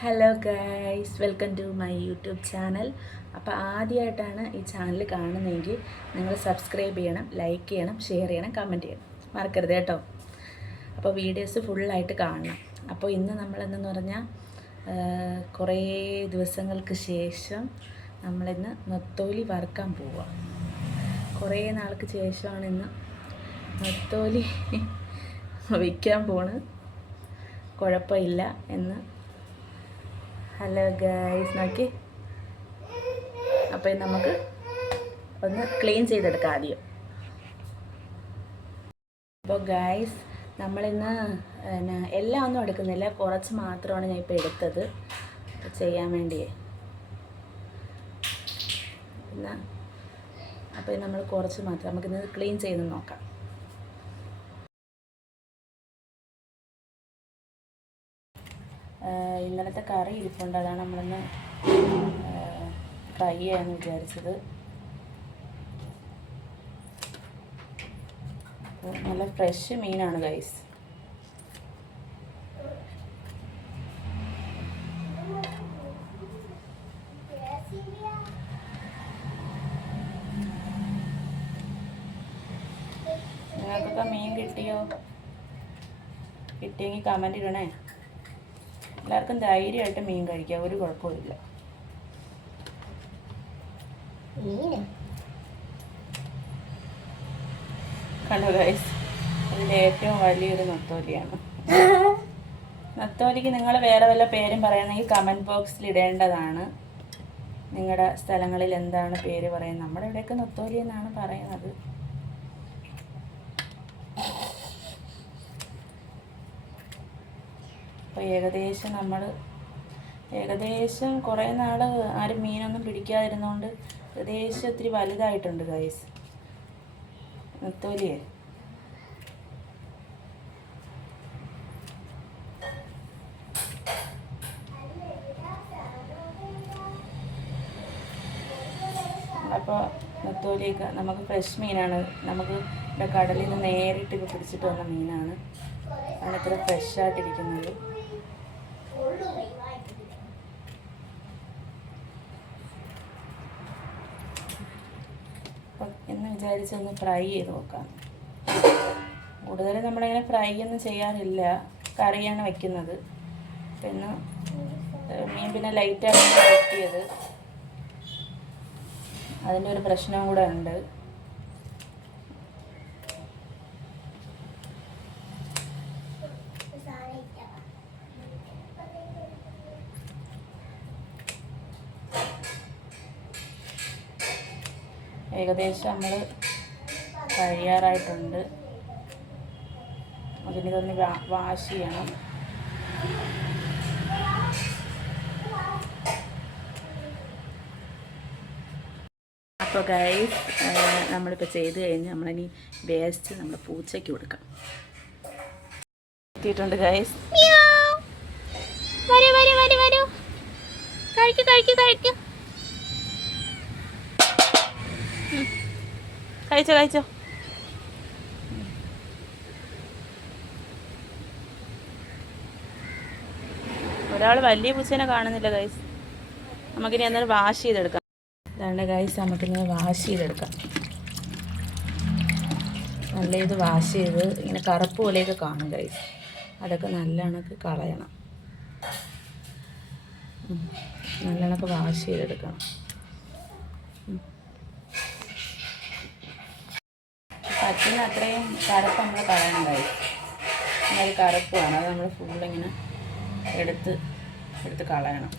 Hello guys, welcome to my YouTube channel. അപ്പോൾ ആദ്യമായിട്ടാണ് ഈ ചാനൽ കാണുന്നതെങ്കിൽ നിങ്ങൾ സബ്സ്ക്രൈബ് ചെയ്യണം, ലൈക്ക് ചെയ്യണം, ഷെയർ ചെയ്യണം, കമൻറ്റ് ചെയ്യണം, മറക്കരുത് കേട്ടോ. അപ്പോൾ വീഡിയോസ് ഫുള്ളായിട്ട് കാണണം. അപ്പോൾ ഇന്ന് നമ്മളെന്ന് പറഞ്ഞാൽ കുറേ ദിവസങ്ങൾക്ക് ശേഷം നമ്മളിന്ന് നൊത്തോലി വറുക്കാൻ പോവുക. കുറേ നാൾക്ക് ശേഷമാണ് ഇന്ന് നൊത്തോലി വയ്ക്കാൻ പോണ്. കുഴപ്പമില്ല എന്ന്. ഹലോ ഗൈസ്, നോക്കി. അപ്പോൾ നമുക്ക് ഒന്ന് ക്ലീൻ ചെയ്തെടുക്കാം ആദ്യം. അപ്പോൾ ഗൈസ്, നമ്മളിന്ന് എല്ലാം ഒന്നും എടുക്കുന്നില്ല, കുറച്ച് മാത്രമാണ് ഞാൻ ഇപ്പോൾ എടുത്തത് ചെയ്യാൻ വേണ്ടിയേ. പിന്നെ അപ്പോൾ നമ്മൾ കുറച്ച് മാത്രം നമുക്കിന്ന് ക്ലീൻ ചെയ്ത് നോക്കാം. ഇന്നലത്തെ കറി ഇരിപ്പുണ്ട്, അതാണ് നമ്മളിന്ന് ഫ്രൈ ചെയ്യാമെന്ന് വിചാരിച്ചത്. നല്ല ഫ്രഷ് മീനാണ് ഗൈസ്. നിങ്ങൾക്കൊക്കെ മീൻ കിട്ടിയോ? കിട്ടിയെങ്കിൽ കമൻറ്റ് ഇടണേ. എല്ലാവർക്കും ധൈര്യമായിട്ട് മീൻ കഴിക്കാം, ഒരു കുഴപ്പമില്ല. കണ്ടോ ഗൈസ്, ഇതിൻ്റെ ഏറ്റവും വലിയൊരു നത്തോലിയാണ്. നത്തോലിക്ക് നിങ്ങൾ വേറെ വല്ല പേരും പറയുകയാണെങ്കിൽ കമൻറ്റ് ബോക്സിൽ ഇടേണ്ടതാണ്. നിങ്ങളുടെ സ്ഥലങ്ങളിൽ എന്താണ് പേര് പറയുന്നത്? നമ്മുടെ ഇവിടെയൊക്കെ നത്തോലി എന്നാണ് പറയുന്നത്. അപ്പോൾ ഏകദേശം കുറേ നാൾ ആരും മീനൊന്നും പിടിക്കാതിരുന്നതുകൊണ്ട് ഏകദേശം ഒത്തിരി വലുതായിട്ടുണ്ട് ഗൈസ് നത്തോലിയെ. അപ്പോൾ നത്തോലിയൊക്കെ നമുക്ക് ഫ്രഷ് മീനാണ്. നമുക്ക് ഇവിടെ കടലിൽ നിന്ന് നേരിട്ട് പിടിച്ചിട്ട് വന്ന മീനാണ്. ആണ് ഇത്ര ഫ്രഷായിട്ടിരിക്കുന്നത്. എന്ന് വിചാരിച്ചൊന്ന് ഫ്രൈ ചെയ്ത് നോക്കാം. കൂടുതലും നമ്മളിങ്ങനെ ഫ്രൈ ഒന്നും ചെയ്യാറില്ല, കറിയാണ് വയ്ക്കുന്നത്. പിന്നെ മീൻ പിന്നെ ലൈറ്റാണ് വെട്ടിയത്, അതിൻ്റെ ഒരു പ്രശ്നവും കൂടെ ഉണ്ട്. ഏകദേശം നമ്മൾ കഴിയാറായിട്ടുണ്ട്. അതിന് തന്നെ വാഷ് ചെയ്യണം. അപ്പോൾ ഗൈസ്, നമ്മളിപ്പോൾ ചെയ്ത് കഴിഞ്ഞ് നമ്മളിനി വേസ്റ്റ് നമ്മുടെ പൂച്ചയ്ക്ക് കൊടുക്കാം. എത്തിയിട്ടുണ്ട് ഗൈസ്. വരൂ കഴിക്കൂ. കഴിച്ചോ. ഒരാൾ വലിയ പൂച്ചേനെ കാണുന്നില്ല ഗൈസ്. നമുക്കിനി അന്നേരം വാഷ് ചെയ്തെടുക്കാം. അതാണ് ഗൈസ്, നമുക്കിനി വാഷ് ചെയ്തെടുക്കാം. നല്ല ഇത് വാഷ് ചെയ്ത് ഇങ്ങനെ കറുപ്പ് പോലെയൊക്കെ കാണും ഗൈസ്. അതൊക്കെ നല്ലവണ്ണക്ക് കളയണം. നല്ലവണ്ണക്ക് വാഷ് ചെയ്തെടുക്കണം. പറ്റുന്ന അത്രയും കറുപ്പ് നമ്മൾ കളയണം ഗൈസ്. ഇങ്ങനെ കറുപ്പ് വേണം, അത് നമ്മൾ ഫുള്ളിങ്ങനെ എടുത്ത് കളയണം.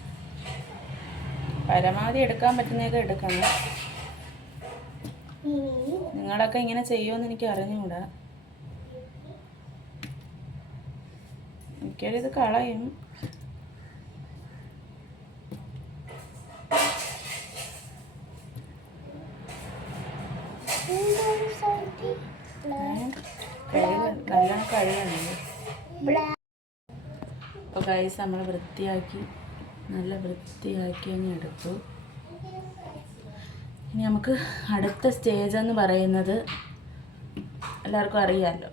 പരമാവധി എടുക്കാൻ പറ്റുന്നതൊക്കെ എടുക്കണം. നിങ്ങളൊക്കെ ഇങ്ങനെ ചെയ്യുമെന്ന് എനിക്ക് അറിഞ്ഞുകൂടാ. മിക്കവരിത് കളയും. നല്ലോണം കഴുകണം. അപ്പോൾ ഗൈസ്, നമ്മൾ നല്ല വൃത്തിയാക്കി അങ്ങ് എടുത്തു. ഇനി നമുക്ക് അടുത്ത സ്റ്റേജ് എന്ന് പറയുന്നത് എല്ലാവർക്കും അറിയാമല്ലോ,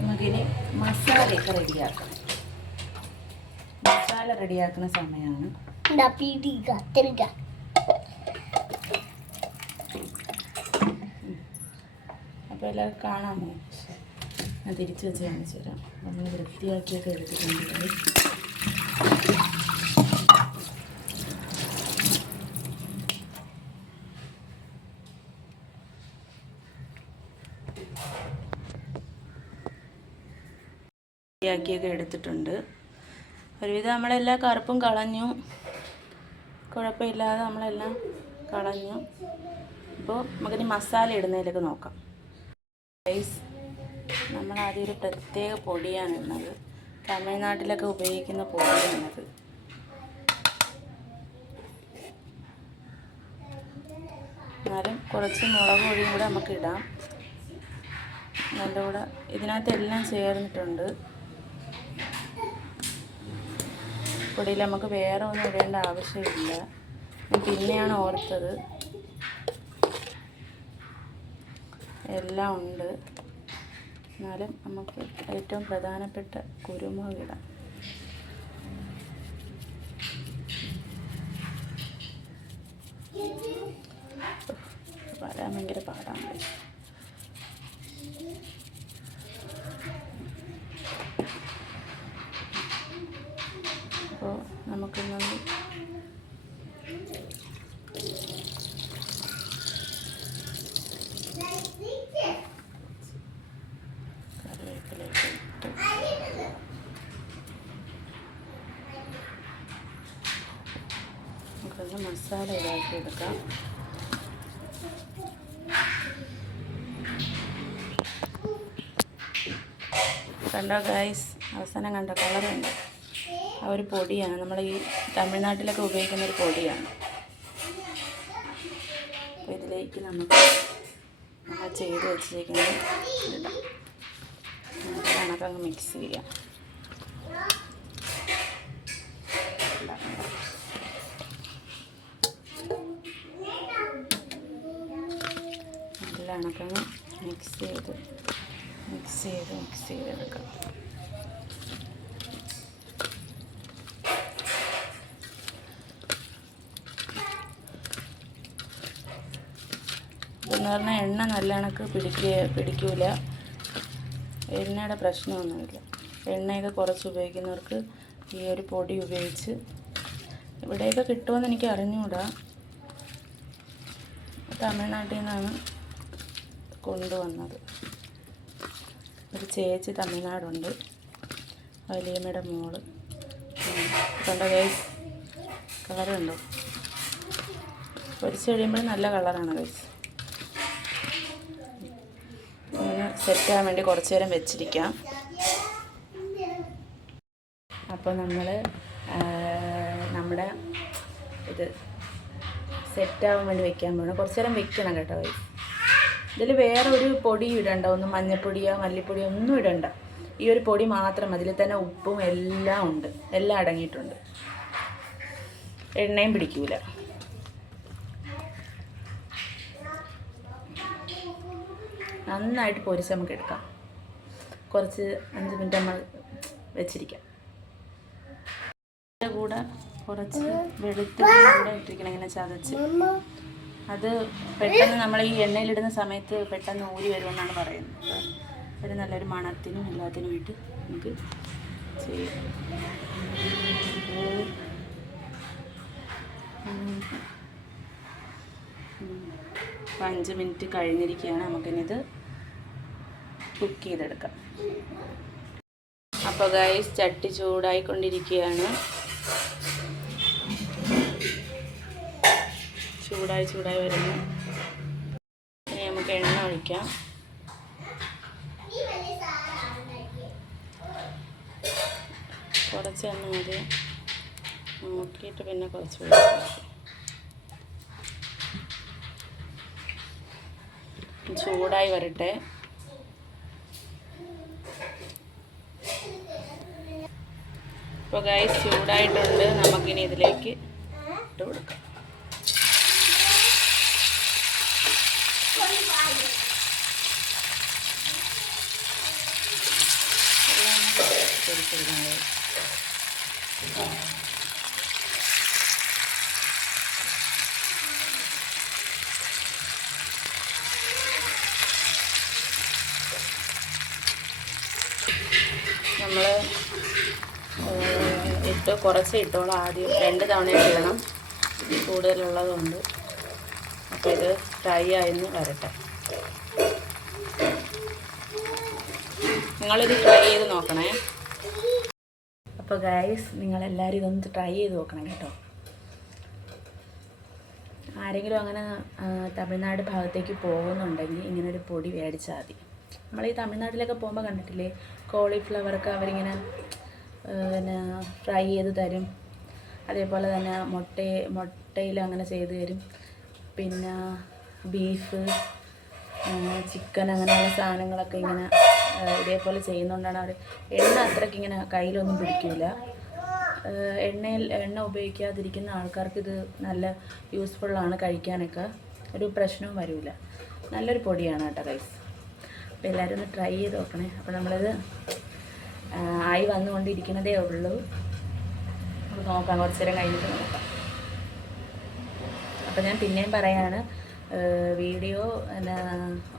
നമുക്കിനി മസാലയൊക്കെ റെഡിയാക്കാം. മസാല റെഡിയാക്കുന്ന സമയമാണ്. അപ്പോൾ എല്ലാവരും കാണാമോ? ഞാൻ തിരിച്ച് വെച്ച് കാണിച്ചു തരാം. നമ്മൾ വൃത്തിയാക്കിയൊക്കെ എടുത്തിട്ടുണ്ട്. വൃത്തിയാക്കിയൊക്കെ എടുത്തിട്ടുണ്ട്. ഒരുവിധം നമ്മളെല്ലാ കറുപ്പും കളഞ്ഞു, കുഴപ്പമില്ലാതെ നമ്മളെല്ലാം കളഞ്ഞു. അപ്പോൾ നമുക്കിനി മസാല ഇടുന്നതിലേക്ക് നോക്കാം. റൈസ് നമ്മളാദ്യം ഒരു പ്രത്യേക പൊടിയാണ് ഇടുന്നത്. തമിഴ്നാട്ടിലൊക്കെ ഉപയോഗിക്കുന്ന പൊടിയാണത്. എന്നാലും കുറച്ച് മുളക് പൊടിയും കൂടെ നമുക്ക് ഇടാം. അതിൻ്റെ കൂടെ ഇതിനകത്ത് എല്ലാം ചേർന്നിട്ടുണ്ട്. പൊടിയിൽ നമുക്ക് വേറെ ഒന്നും ഇടേണ്ട ആവശ്യമില്ല. പിന്നെയാണ് ഓർത്തത്, എല്ലാം ഉണ്ട്. എന്നാലും നമുക്ക് ഏറ്റവും പ്രധാനപ്പെട്ട കുരുമുളക് ഇടാം. വരാൻ ഭയങ്കര പാടാണ്. അപ്പോൾ നമുക്കിന്നൊന്ന് കറിവേപ്പിലേക്ക് ഇട്ട് നമുക്കൊന്ന് മസാല ഇതാക്കി എടുക്കാം. കണ്ടോ ഗൈസ്, അവസാനം കണ്ടോ കളറുണ്ട്. ആ ഒരു പൊടിയാണ്, നമ്മൾ ഈ തമിഴ്നാട്ടിലൊക്കെ ഉപയോഗിക്കുന്ന ഒരു പൊടിയാണ്. അപ്പോൾ ഇതിലേക്ക് നമുക്ക് നമ്മൾ ചെയ്ത് വെച്ചിരിക്കുന്നത് ഇടാം. കണക്കങ്ങ് മിക്സ് ചെയ്യാം. നല്ല കണക്കങ്ങ് മിക്സ് ചെയ്തെടുക്കാം. ഇതെന്ന് പറഞ്ഞാൽ എണ്ണ നല്ല കണക്ക് പിടിക്കൂല. എണ്ണയുടെ പ്രശ്നമൊന്നുമില്ല. എണ്ണയൊക്കെ കുറച്ച് ഉപയോഗിക്കുന്നവർക്ക് ഈ ഒരു പൊടി ഉപയോഗിച്ച് ഇവിടെയൊക്കെ കിട്ടുമെന്ന് എനിക്ക് അറിഞ്ഞുകൂടാ. തമിഴ്നാട്ടിൽ നിന്നാണ് കൊണ്ടുവന്നത്. ഒരു ചേച്ചി തമിഴ്നാടുണ്ട്, വലിയമ്മയുടെ മോള്. കണ്ടോ ഗൈസ്, കളർ കണ്ടോ? പൊരിച്ച് കഴിയുമ്പോൾ നല്ല കളറാണ് ഗൈസ്. ഇങ്ങനെ സെറ്റാകാൻ വേണ്ടി കുറച്ച് നേരം വെച്ചിരിക്കാം. അപ്പോൾ നമ്മുടെ ഇത് സെറ്റാകാൻ വേണ്ടി വെക്കാൻ പോകണം. കുറച്ച് നേരം വെക്കണം കേട്ടോ ഗൈസ്. ഇതിൽ വേറെ ഒരു പൊടിയും ഇടണ്ട, ഒന്നും മഞ്ഞൾപ്പൊടിയോ മല്ലിപ്പൊടിയോ ഒന്നും ഇടണ്ട. ഈ ഒരു പൊടി മാത്രം മതി. ഇതിൽ തന്നെ ഉപ്പും എല്ലാം ഉണ്ട്, എല്ലാം അടങ്ങിയിട്ടുണ്ട്. എണ്ണയും പിടിക്കൂല. നന്നായിട്ട് പൊരിച്ച് നമുക്ക് എടുക്കാം. കുറച്ച് 5 മിനിറ്റ് നമ്മൾ വെച്ചിരിക്കാം. അതിൻ്റെ കൂടെ കുറച്ച് വെളുത്തുള്ളി കൂടെ ഇട്ടിരിക്കണം, ഇങ്ങനെ ചതച്ച്. അത് പെട്ടെന്ന് നമ്മൾ ഈ എണ്ണയിലിടുന്ന സമയത്ത് പെട്ടെന്ന് ഊരി വരുമെന്നാണ് പറയുന്നത്. ഒരു നല്ലൊരു മണത്തിനും എല്ലാത്തിനുമായിട്ട് നമുക്ക് ചെയ്യാം. അപ്പോൾ 5 മിനിറ്റ് കഴിഞ്ഞിരിക്കുകയാണ്. നമുക്കിനിത് കുക്ക് ചെയ്തെടുക്കാം. അപ്പോൾ ഗൈസ്, ചട്ടി ചൂടായിക്കൊണ്ടിരിക്കുകയാണ്. ചൂടായി വരുന്നു. ഇനി നമുക്ക് എണ്ണ ഒഴിക്കാം. കുറച്ച് എണ്ണ മതി, നോക്കിയിട്ട് പിന്നെ കുറച്ച് ചൂടായി വരട്ടെ. ഇപ്പോൾ ഗൈസ് ചൂടായിട്ടുണ്ട്. നമുക്കിനി ഇതിലേക്ക് ഇട്ട് കൊടുക്കാം. പൊരിച്ചെടുക്കാം. കുറച്ച് ഇട്ടോളൂ. ആദ്യം 2 തവണയായിട്ട് ഇടണം, കൂടുതലുള്ളതുകൊണ്ട്. അപ്പോൾ ഇത് ഫ്രൈ ആയെന്ന് വരട്ടെ. നിങ്ങളിത് ട്രൈ ചെയ്ത് നോക്കണേ. അപ്പോൾ ഗൈസ്, നിങ്ങളെല്ലാവരും ഇതൊന്ന് ട്രൈ ചെയ്ത് നോക്കണം കേട്ടോ. ആരെങ്കിലും അങ്ങനെ തമിഴ്നാട് ഭാഗത്തേക്ക് പോകുന്നുണ്ടെങ്കിൽ ഇങ്ങനൊരു പൊടി മേടിച്ചാൽ മതി. നമ്മൾ ഈ തമിഴ്നാട്ടിലൊക്കെ പോകുമ്പോൾ കണ്ടിട്ടില്ലേ, കോളിഫ്ലവറൊക്കെ അവരിങ്ങനെ പിന്നെ ഫ്രൈ ചെയ്ത് തരും. അതേപോലെ തന്നെ മുട്ടയിൽ അങ്ങനെ ചെയ്ത് തരും. പിന്നെ ബീഫ്, ചിക്കൻ, അങ്ങനെയുള്ള സാധനങ്ങളൊക്കെ ഇങ്ങനെ ഇതേപോലെ ചെയ്യുന്നതുകൊണ്ടാണ് അവർ എണ്ണ അത്രയ്ക്ക് ഇങ്ങനെ കയ്യിലൊന്നും പിടിക്കില്ല. എണ്ണ ഉപയോഗിക്കാതിരിക്കുന്ന ആൾക്കാർക്ക് ഇത് നല്ല യൂസ്ഫുള്ളാണ്, കഴിക്കാനൊക്കെ ഒരു പ്രശ്നവും വരില്ല. നല്ലൊരു പൊടിയാണ് കേട്ടോ ഗൈസ്. അപ്പോൾ എല്ലാവരും ഒന്ന് ട്രൈ ചെയ്ത് നോക്കണേ. അപ്പോൾ നമ്മളിത് ആയി വന്നുകൊണ്ടിരിക്കുന്നതേ ഉള്ളൂ. നമുക്ക് നോക്കാം, കുറച്ച് നേരം കഴിഞ്ഞിട്ട് നോക്കാം. അപ്പോൾ ഞാൻ പിന്നെയും പറയാണ്, വീഡിയോ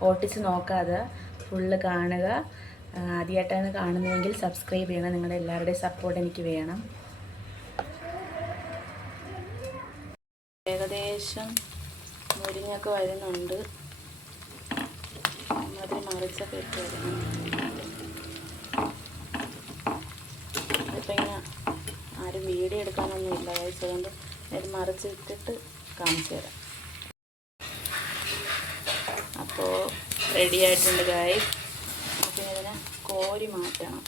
ഓട്ടിച്ച് നോക്കാതെ ഫുള്ള് കാണുക. ആദ്യമായിട്ടാണ് കാണുന്നതെങ്കിൽ സബ്സ്ക്രൈബ് ചെയ്യണം. നിങ്ങളുടെ എല്ലാവരുടെയും സപ്പോർട്ട് എനിക്ക് വേണം. ഏകദേശം മുരിങ്ങൊക്കെ വരുന്നുണ്ട്. അതിൽ മറിച്ചൊക്കെ ഇട്ട് വരുന്നുണ്ട്. ഇതിപ്പോൾ ഇങ്ങനെ ആരും വീഡിയോ എടുക്കാനൊന്നും ഇല്ല, അതുകൊണ്ട് ഇത് മറിച്ചിട്ടിട്ട് കാണിച്ചു തരാം. അപ്പോൾ റെഡി ആയിട്ടുണ്ട് ഗായ്സ്. പിന്നെ ഇതിനെ കോരി മാറ്റണം.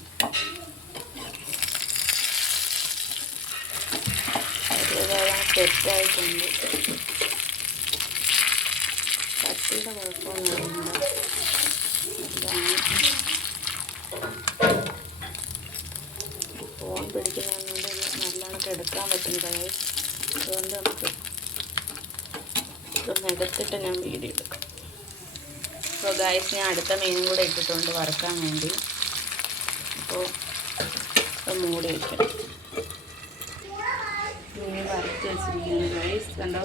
സെറ്റായിട്ടുണ്ട്. കട്ടിയുടെ കുഴപ്പമൊന്നും ഫോൺ പിടിക്കുന്നതുകൊണ്ട് നല്ലോണം എടുക്കാൻ പറ്റുന്നത്. അതുകൊണ്ട് നമുക്ക് ഇതൊന്ന് എടുത്തിട്ട് ഞാൻ വീഡിയോ എടുക്കാം. അപ്പോൾ ഗൈസ്, ഞാൻ അടുത്ത മീനും കൂടെ ഇട്ടിട്ടുണ്ട് വറുക്കാൻ വേണ്ടി. അപ്പോൾ അത് മൂടി വയ്ക്കണം. മീൻ വറുത്ത് വെച്ചിരിക്കുന്നു ഗൈസ്, കണ്ടോ.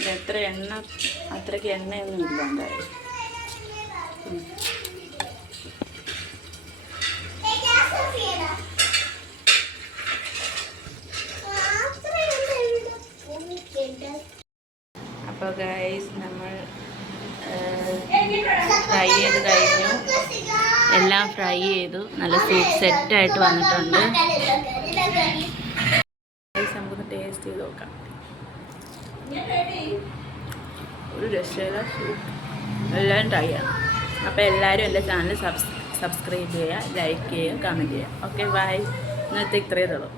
ഇത് അത്രയ്ക്ക് എണ്ണയൊന്നും ഇല്ല എന്തായാലും. അപ്പോൾ ഗൈസ്, നമ്മൾ ഫ്രൈ ചെയ്ത് കഴിഞ്ഞു. എല്ലാം ഫ്രൈ ചെയ്തു. നല്ല സൂപ്പ് സെറ്റായിട്ട് വന്നിട്ടുണ്ട്. നമുക്കൊന്ന് ടേസ്റ്റ് ചെയ്ത് നോക്കാം. ഒരു രക്ഷയില്ല, സൂപ്പ്. എല്ലാവരും ട്രൈ ചെയ്യാം. അപ്പോൾ എല്ലാവരും എൻ്റെ ചാനൽ സബ്സ്ക്രൈബ് ചെയ്യുക, ലൈക്ക് ചെയ്യുക, കമൻറ്റ് ചെയ്യുക. Okay, bye. ഇന്നത്തെ ഇത്രയേ ഉള്ളൂ.